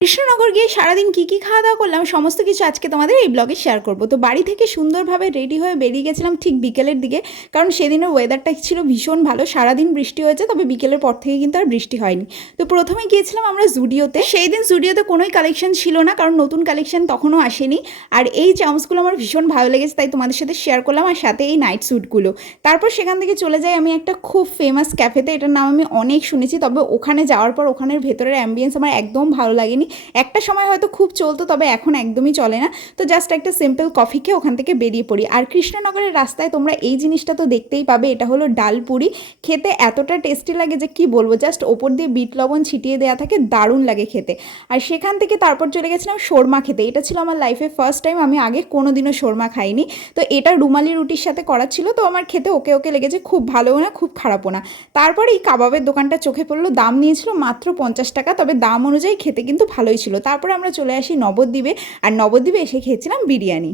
কৃষ্ণনগর গিয়ে সারাদিন কী কী খাওয়া দাওয়া করলাম সমস্ত কিছু আজকে তোমাদের এই ব্লগে শেয়ার করব। তো বাড়ি থেকে সুন্দরভাবে রেডি হয়ে বেরিয়ে গেছিলাম ঠিক বিকেলের দিকে, কারণ সেদিনের ওয়েদারটা ছিল ভীষণ ভালো। সারাদিন বৃষ্টি হয়েছে, তবে বিকেলের পর থেকে কিন্তু আর বৃষ্টি হয়নি। তো প্রথমে গিয়েছিলাম আমরা জুডিওতে। সেই দিন জুডিওতে কোনোই কালেকশন ছিল না, কারণ নতুন কালেকশন তখনও আসেনি। আর এই চামচগুলো আমার ভীষণ ভালো লেগেছে, তাই তোমাদের সাথে শেয়ার করলাম, আর সাথে এই নাইট স্যুটগুলো। তারপর সেখান থেকে চলে যাই আমি একটা খুব ফেমাস ক্যাফেতে। এটার নাম আমি অনেক শুনেছি, তবে ওখানে যাওয়ার পর ওখানের ভেতরের অ্যাম্বিয়েন্স আমার একদম ভালো লাগেনি। একটা সময় হয়তো খুব চলতো, তবে এখন একদমই চলে না। তো জাস্ট একটা সিম্পল কফি খেয়ে ওখান থেকে বেরিয়ে পড়ি। আর কৃষ্ণনগরের রাস্তায় তোমরা এই জিনিসটা তো দেখতেই পাবে, এটা হলো ডালপুরি। খেতে এতটা টেস্টি লাগে যে কি বলবো, জাস্ট ওপর দিয়ে বিট লবণ ছিটিয়ে দেওয়া থাকে, দারুণ লাগে খেতে। আর সেখান থেকে তারপর চলে গেছিলাম শোরমা খেতে। এটা ছিল আমার লাইফে ফার্স্ট টাইম, আমি আগে কোনোদিনও শোরমা খাইনি। তো এটা রুমালি রুটির সাথে করা ছিল, তো আমার খেতে ওকে ওকে লেগেছে, খুব ভালোও না খুব খারাপও না। তারপর এই কাবাবের দোকানটা চোখে পড়লো, দাম নিয়েছিল মাত্র 50 টাকা, তবে দাম অনুযায়ী খেতে কিন্তু ভালোই ছিল। তারপরে আমরা চলে আসি নবদ্বীপে, আর নবদ্বীপে এসে খেয়েছিলাম বিরিয়ানি।